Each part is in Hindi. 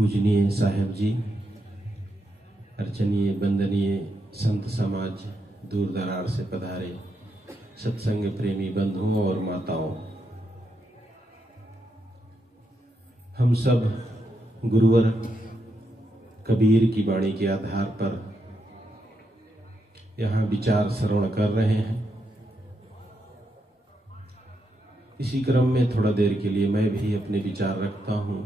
पूजनीय साहेब जी, अर्चनीय वंदनीय संत समाज, दूर दरार से पधारे सत्संग प्रेमी बंधुओं और माताओं, हम सब गुरुवर कबीर की वाणी के आधार पर यहाँ विचार श्रवण कर रहे हैं। इसी क्रम में थोड़ा देर के लिए मैं भी अपने विचार रखता हूँ।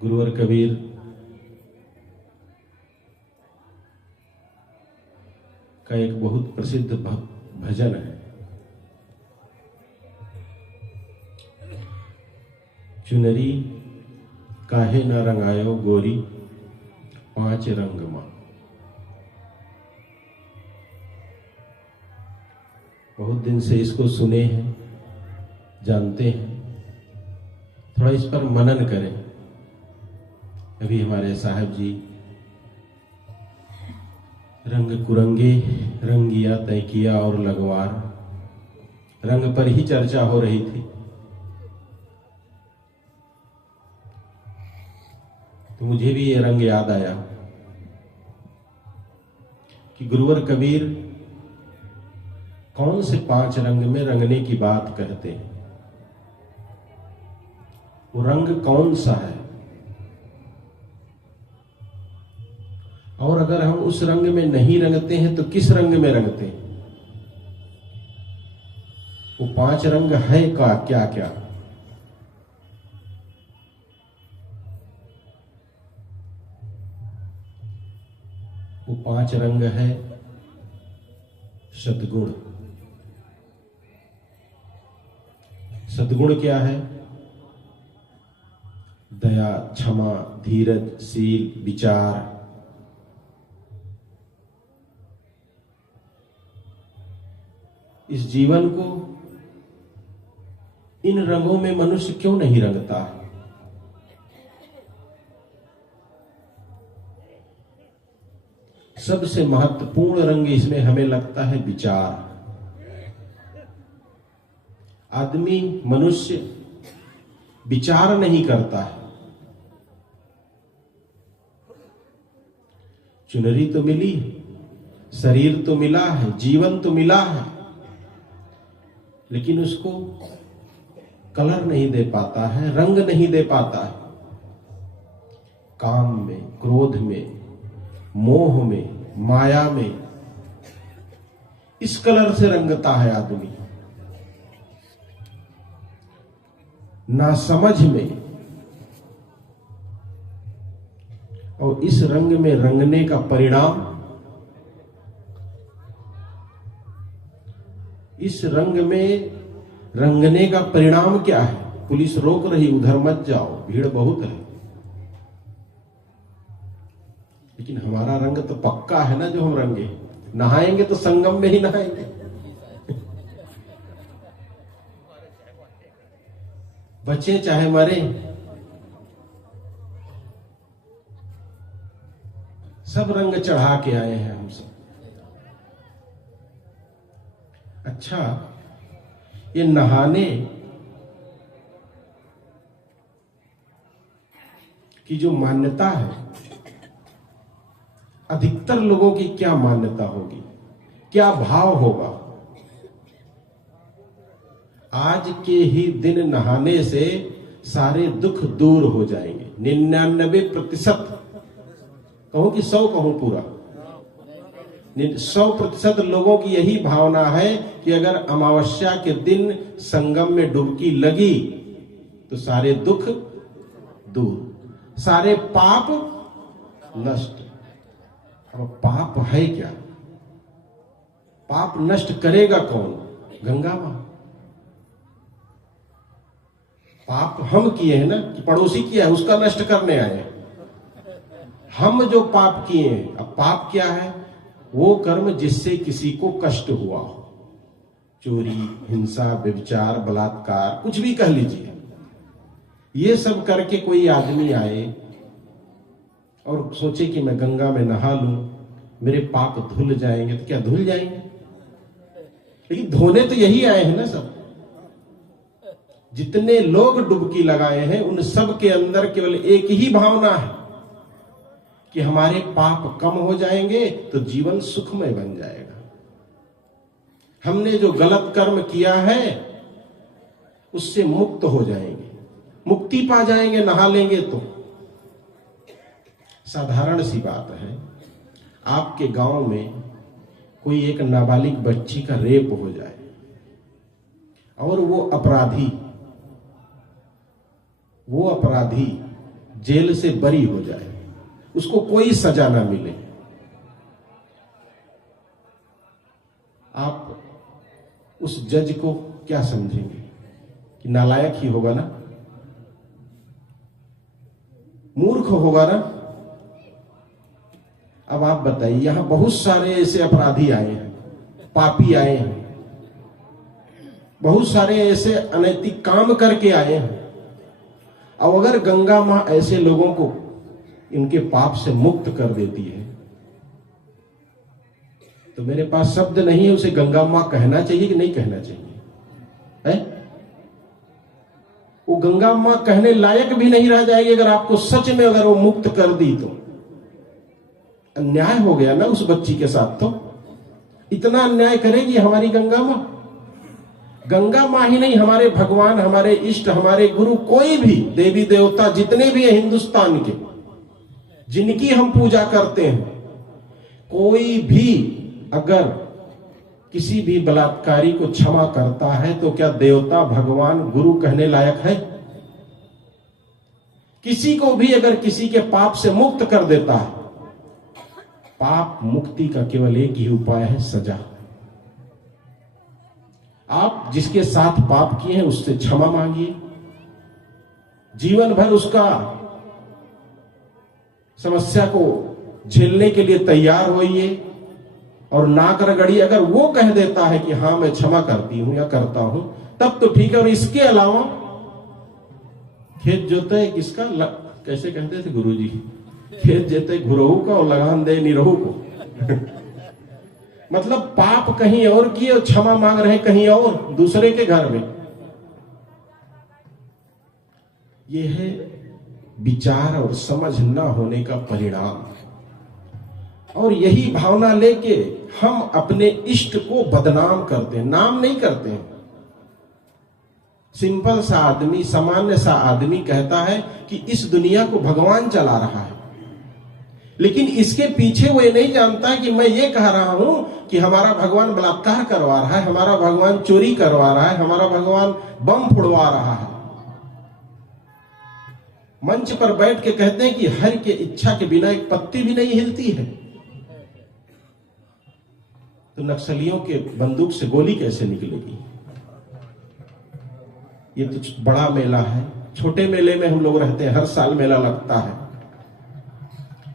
गुरुवर कबीर का एक बहुत प्रसिद्ध भजन है, चुनरी काहे न रंगायो गोरी पांच रंग मां। बहुत दिन से इसको सुने हैं, जानते हैं, थोड़ा इस पर मनन करें। अभी हमारे साहब जी रंग कुरंगे, रंगिया तैकिया और लगवार, रंग पर ही चर्चा हो रही थी। तो मुझे भी ये रंग याद आया कि गुरुवर कबीर कौन से पांच रंग में रंगने की बात कहते हैं। वो रंग कौन सा है, और अगर हम उस रंग में नहीं रंगते हैं तो किस रंग में रंगते हैं। वो पांच रंग है का क्या क्या। वो पांच रंग है सद्गुण। सद्गुण क्या है? दया, क्षमा, धीरज, शील, विचार। इस जीवन को इन रंगों में मनुष्य क्यों नहीं रंगता है? सबसे महत्वपूर्ण रंग इसमें हमें लगता है विचार। आदमी, मनुष्य विचार नहीं करता है। चुनरी तो मिली, शरीर तो मिला है, जीवन तो मिला है, लेकिन उसको कलर नहीं दे पाता है, रंग नहीं दे पाता है। काम में, क्रोध में, मोह में, माया में इस कलर से रंगता है आदमी। ना समझ में, और इस रंग में रंगने का परिणाम, इस रंग में रंगने का परिणाम क्या है? पुलिस रोक रही, उधर मत जाओ, भीड़ बहुत है। लेकिन हमारा रंग तो पक्का है ना, जो हम रंगे। नहाएंगे तो संगम में ही नहाएंगे। बचे चाहे मरे, सब रंग चढ़ा के आए हैं हम सब। अच्छा, ये नहाने की जो मान्यता है, अधिकतर लोगों की क्या मान्यता होगी, क्या भाव होगा? आज के ही दिन नहाने से सारे दुख दूर हो जाएंगे। 99%, कहूं कि 100 कहूं पूरा, 100% लोगों की यही भावना है कि अगर अमावस्या के दिन संगम में डुबकी लगी तो सारे दुख दूर, सारे पाप नष्ट। अब पाप है क्या? पाप नष्ट करेगा कौन? गंगा मां। पाप हम किए हैं ना, कि पड़ोसी किया है उसका नष्ट करने आए। हम जो पाप किए हैं, अब पाप क्या है? वो कर्म जिससे किसी को कष्ट हुआ हो। चोरी, हिंसा, व्यभिचार, बलात्कार, कुछ भी कह लीजिए। ये सब करके कोई आदमी आए और सोचे कि मैं गंगा में नहा लूं, मेरे पाप धुल जाएंगे। तो क्या धुल जाएंगे? लेकिन धोने तो यही आए हैं ना सब। जितने लोग डुबकी लगाए हैं उन सब के अंदर केवल एक ही भावना है कि हमारे पाप कम हो जाएंगे तो जीवन सुखमय बन जाएगा। हमने जो गलत कर्म किया है उससे मुक्त हो जाएंगे, मुक्ति पा जाएंगे, नहा लेंगे तो। साधारण सी बात है, आपके गांव में कोई एक नाबालिग बच्ची का रेप हो जाए और वो अपराधी जेल से बरी हो जाए, उसको कोई सजा ना मिले, आप उस जज को क्या समझेंगे? कि नालायक ही होगा ना, मूर्ख होगा ना। अब आप बताइए, यहां बहुत सारे ऐसे अपराधी आए हैं, पापी आए हैं, बहुत सारे ऐसे अनैतिक काम करके आए हैं। अब अगर गंगा मां ऐसे लोगों को इनके पाप से मुक्त कर देती है तो मेरे पास शब्द नहीं है, उसे गंगा मां कहना चाहिए कि नहीं कहना चाहिए? है? वो गंगा मां कहने लायक भी नहीं रह जाएगी अगर आपको सच में अगर वो मुक्त कर दी तो। अन्याय हो गया ना उस बच्ची के साथ। तो इतना अन्याय करेगी हमारी गंगा मां? गंगा मां ही नहीं, हमारे भगवान, हमारे इष्ट, हमारे गुरु, कोई भी देवी देवता जितने भी हैं हिंदुस्तान के, जिनकी हम पूजा करते हैं, कोई भी अगर किसी भी बलात्कारी को क्षमा करता है तो क्या देवता, भगवान, गुरु कहने लायक है? किसी को भी अगर किसी के पाप से मुक्त कर देता है, पाप मुक्ति का केवल एक ही उपाय है, सजा। आप जिसके साथ पाप किए हैं उससे क्षमा मांगिए, जीवन भर उसका समस्या को झेलने के लिए तैयार होइए और नाक रगड़िए। अगर वो कह देता है कि हां मैं क्षमा करती हूं या करता हूं, तब तो ठीक है। और इसके अलावा खेत जोते किसका कैसे कहते थे गुरुजी? खेत जोते गुरहू का और लगान दे निरहू को। मतलब पाप कहीं और किए और क्षमा मांग रहे कहीं और, दूसरे के घर में। यह है विचार और समझ न होने का परिणाम। और यही भावना लेके हम अपने इष्ट को बदनाम करते हैं, नाम नहीं करते हैं। सिंपल सा आदमी, सामान्य सा आदमी कहता है कि इस दुनिया को भगवान चला रहा है, लेकिन इसके पीछे वो ये नहीं जानता कि मैं ये कह रहा हूं कि हमारा भगवान बलात्कार करवा रहा है, हमारा भगवान चोरी करवा रहा है, हमारा भगवान बम फुड़वा रहा है। मंच पर बैठ के कहते हैं कि हर के इच्छा के बिना एक पत्ती भी नहीं हिलती है। तो नक्सलियों के बंदूक से गोली कैसे निकलेगी? ये तो बड़ा मेला है, छोटे मेले में हम लोग रहते हैं, हर साल मेला लगता है।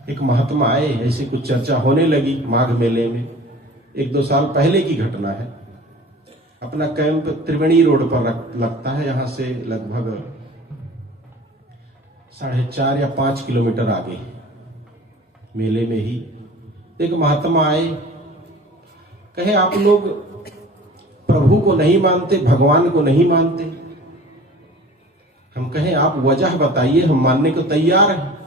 एक महात्मा आए, ऐसी कुछ चर्चा होने लगी माघ मेले में, 1-2 साल पहले की घटना है। अपना कैंप त्रिवेणी रोड पर लगता है, यहां से लगभग 4.5 या 5 किलोमीटर आगे मेले में ही एक महात्मा आए, कहे आप लोग प्रभु को नहीं मानते, भगवान को नहीं मानते। हम कहें आप वजह बताइए, हम मानने को तैयार हैं।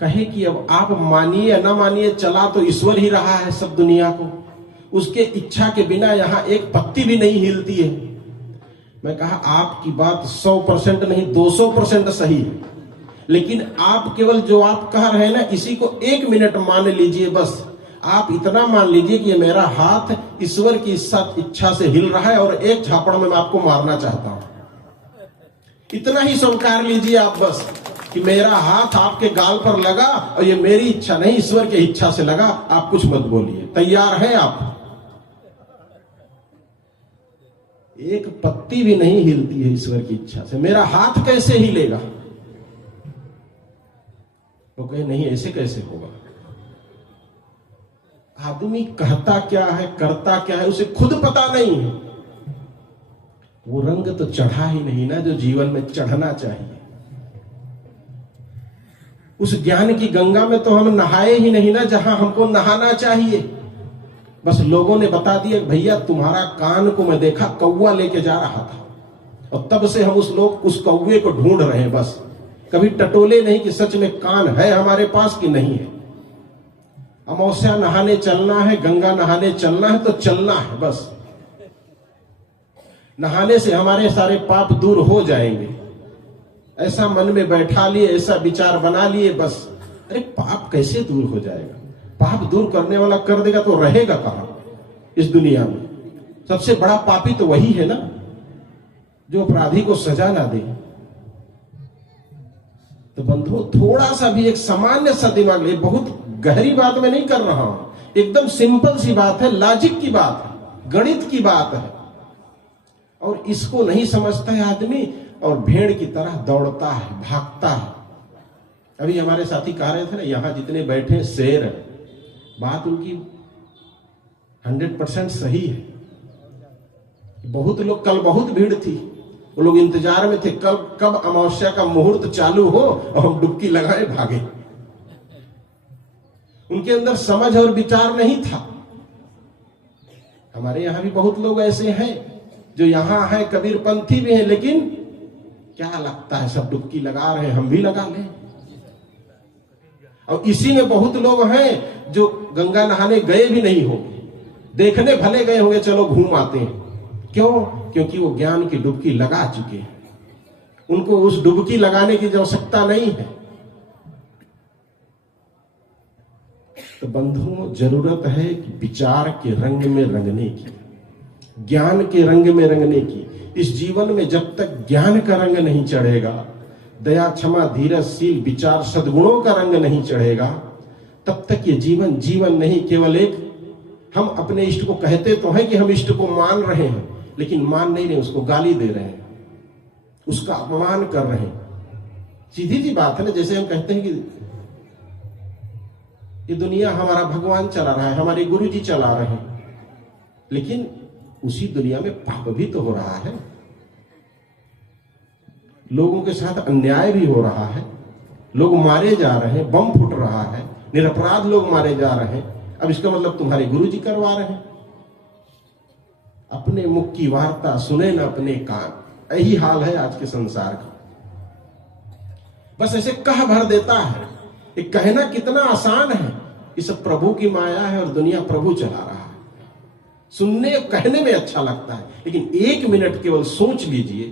कहे कि अब आप मानिए या ना मानिए, चला तो ईश्वर ही रहा है सब दुनिया को, उसके इच्छा के बिना यहां एक पत्ती भी नहीं हिलती है। मैं कहा आपकी बात 100% नहीं 200% सही है, लेकिन आप केवल जो आप कह रहे हैं ना, इसी को 1 मिनट मान लीजिए। बस आप इतना मान लीजिए कि ये मेरा हाथ ईश्वर की इच्छा से हिल रहा है और एक झापड़ में मैं आपको मारना चाहता हूं। इतना ही स्वीकार लीजिए आप बस कि मेरा हाथ आपके गाल पर लगा और ये मेरी इच्छा नहीं, ईश्वर की इच्छा से लगा। आप कुछ मत बोलिए, तैयार हैं आप? एक पत्ती भी नहीं हिलती है ईश्वर की इच्छा से, मेरा हाथ कैसे हिलेगा? वो कहे नहीं, ऐसे कैसे होगा? आदमी कहता क्या है, करता क्या है, उसे खुद पता नहीं है। वो रंग तो चढ़ा ही नहीं ना जो जीवन में चढ़ना चाहिए। उस ज्ञान की गंगा में तो हम नहाए ही नहीं ना जहां हमको नहाना चाहिए। बस लोगों ने बता दिया, भैया तुम्हारा कान को मैं देखा कौवा लेके जा रहा था और तब से हम उस कौवे को ढूंढ रहे हैं, बस कभी टटोले नहीं कि सच में कान है हमारे पास कि नहीं है। अमावस्या नहाने चलना है, गंगा नहाने चलना है तो चलना है, बस नहाने से हमारे सारे पाप दूर हो जाएंगे। ऐसा मन में बैठा लिए, ऐसा विचार बना लिए, बस अरे पाप कैसे दूर हो जाएगा? पाप दूर करने वाला कर देगा तो रहेगा कहां इस दुनिया में? सबसे बड़ा पापी तो वही है ना जो अपराधी को सजा ना दे। तो बंधुओं, थोड़ा सा भी एक सामान्य सा दिमाग ले, बहुत गहरी बात मैं नहीं कर रहा हूं, एकदम सिंपल सी बात है, लॉजिक की बात है, गणित की बात है, और इसको नहीं समझता है आदमी और भेड़ की तरह दौड़ता है, भागता है। अभी हमारे साथी कह रहे थे ना, यहां जितने बैठे शेर है, बात उनकी 100% सही है। बहुत लोग, कल बहुत भीड़ थी, वो लोग इंतजार में थे कब अमावस्या का मुहूर्त चालू हो और हम डुबकी लगाए भागे। उनके अंदर समझ और विचार नहीं था। हमारे यहां भी बहुत लोग ऐसे हैं जो यहां हैं, कबीरपंथी भी हैं, लेकिन क्या लगता है सब डुबकी लगा रहे हैं, हम भी लगा लें। और इसी में बहुत लोग हैं जो गंगा नहाने गए भी नहीं होंगे, देखने भले गए होंगे, चलो घूम आते हैं। क्यों? क्योंकि वो ज्ञान की डुबकी लगा चुके हैं, उनको उस डुबकी लगाने की आवश्यकता नहीं है। तो बंधुओं, जरूरत है कि विचार के रंग में रंगने की, ज्ञान के रंग में रंगने की। इस जीवन में जब तक ज्ञान का रंग नहीं चढ़ेगा, दया, क्षमा, धीरज, शील, विचार, सद्गुणों का रंग नहीं चढ़ेगा, तब तक ये जीवन जीवन नहीं, केवल एक, हम अपने इष्ट को कहते तो हैं कि हम इष्ट को मान रहे हैं, लेकिन मान नहीं रहे, उसको गाली दे रहे हैं, उसका अपमान कर रहे हैं। सीधी सी बात है ना, जैसे हम कहते हैं कि ये दुनिया हमारा भगवान चला रहा है, हमारे गुरु जी चला रहे हैं, लेकिन उसी दुनिया में पाप भी तो हो रहा है, लोगों के साथ अन्याय भी हो रहा है, लोग मारे जा रहे हैं, बम फूट रहा है, निरपराध लोग मारे जा रहे हैं। अब इसका मतलब तुम्हारे गुरु जी करवा रहे हैं? अपने मुख की वार्ता सुने न अपने कान, यही हाल है आज के संसार का। बस ऐसे कह भर देता है। ये कहना कितना आसान है, ये सब प्रभु की माया है और दुनिया प्रभु चला रहा है। सुनने कहने में अच्छा लगता है, लेकिन 1 मिनट केवल सोच लीजिए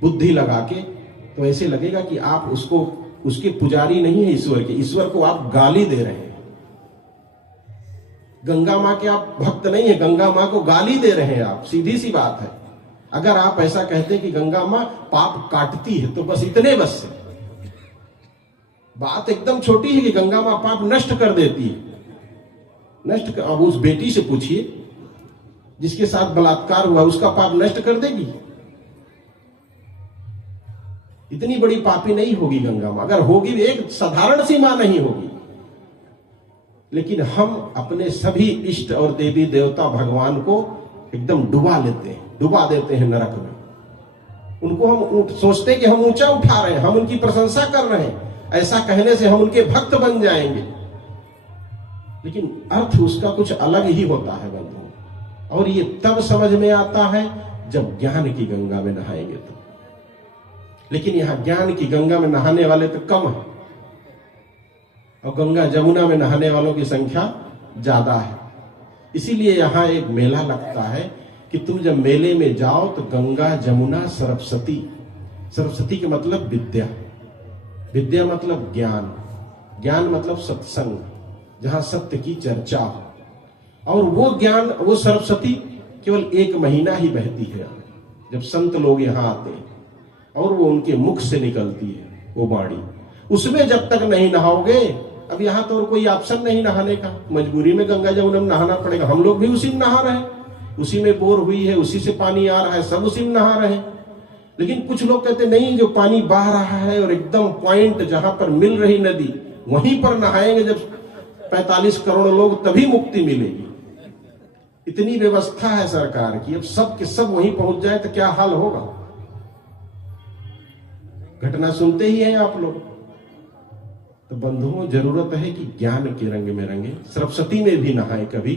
बुद्धि लगा के, तो ऐसे लगेगा कि आप उसको, उसके पुजारी नहीं है ईश्वर के, ईश्वर को आप गाली दे रहे हैं। गंगा मां के आप भक्त नहीं है, गंगा मां को गाली दे रहे हैं आप, सीधी सी बात है। अगर आप ऐसा कहते हैं कि गंगा मां पाप काटती है, तो बस इतने बस से बात एकदम छोटी है कि गंगा मां पाप नष्ट कर देती है, नष्ट कर। अब उस बेटी से पूछिए जिसके साथ बलात्कार हुआ, उसका पाप नष्ट कर देगी? इतनी बड़ी पापी नहीं होगी गंगा मां, अगर होगी भी एक साधारण सी मां नहीं होगी। लेकिन हम अपने सभी इष्ट और देवी देवता भगवान को एकदम डुबा लेते हैं, डुबा देते हैं नरक में। उनको हम सोचते हैं कि हम ऊंचा उठा रहे हैं, हम उनकी प्रशंसा कर रहे हैं, ऐसा कहने से हम उनके भक्त बन जाएंगे। लेकिन अर्थ उसका कुछ अलग ही होता है बंधुओं, और ये तब समझ में आता है जब ज्ञान की गंगा में नहाएंगे तो। लेकिन यहां ज्ञान की गंगा में नहाने वाले तो कम है, और गंगा जमुना में नहाने वालों की संख्या ज्यादा है। इसीलिए यहां एक मेला लगता है कि तुम जब मेले में जाओ तो गंगा, जमुना, सरस्वती, सरस्वती के मतलब विद्या, विद्या मतलब ज्ञान, ज्ञान मतलब सत्संग, जहां सत्य की चर्चा हो। और वो ज्ञान, वो सरस्वती केवल 1 महीना ही बहती है जब संत लोग यहां आते हैं, और वो उनके मुख से निकलती है वो वाणी। उसमें जब तक नहीं नहाओगे, अब यहां तो और कोई ऑप्शन नहीं नहाने का, मजबूरी में गंगा जमुना में नहाना पड़ेगा। हम लोग भी उसी में नहा रहे हैं, उसी में बोर हुई है, उसी से पानी आ रहा है, सब उसी में नहा रहे हैं। लेकिन कुछ लोग कहते नहीं, जो पानी बह रहा है और एकदम पॉइंट जहां पर मिल रही नदी, वहीं पर नहाएंगे जब 45 करोड़ लोग, तभी मुक्ति मिलेगी। इतनी व्यवस्था है सरकार की, अब सब के सब वहीं पहुंच जाए तो क्या हाल होगा। घटना सुनते ही हैं आप लोग। तो बंधुओं, जरूरत है कि ज्ञान के रंग में रंगे, सरस्वती में भी नहाए कभी,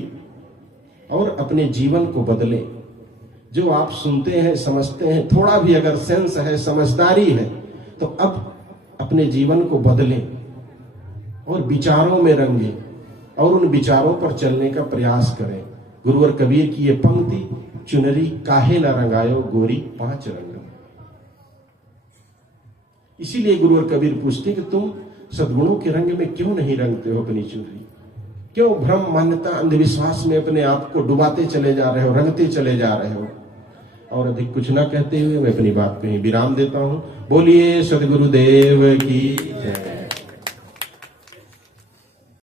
और अपने जीवन को बदलें। जो आप सुनते हैं, समझते हैं, थोड़ा भी अगर सेंस है, समझदारी है, तो अब अपने जीवन को बदलें और विचारों में रंगे और उन विचारों पर चलने का प्रयास करें। गुरुवर कबीर की ये पंक्ति, चुनरी काहे न रंगायो गोरी 5 रंग। इसीलिए गुरुवर कबीर पूछते कि तुम सद्गुणों के रंग में क्यों नहीं रंगते हो अपनी चुनरी? क्यों भ्रम, मान्यता, अंधविश्वास में अपने आप को डुबाते चले जा रहे हो, रंगते चले जा रहे हो? और अधिक कुछ ना कहते हुए मैं अपनी बात कहीं विराम देता हूं। बोलिए सद्गुरुदेव की जय।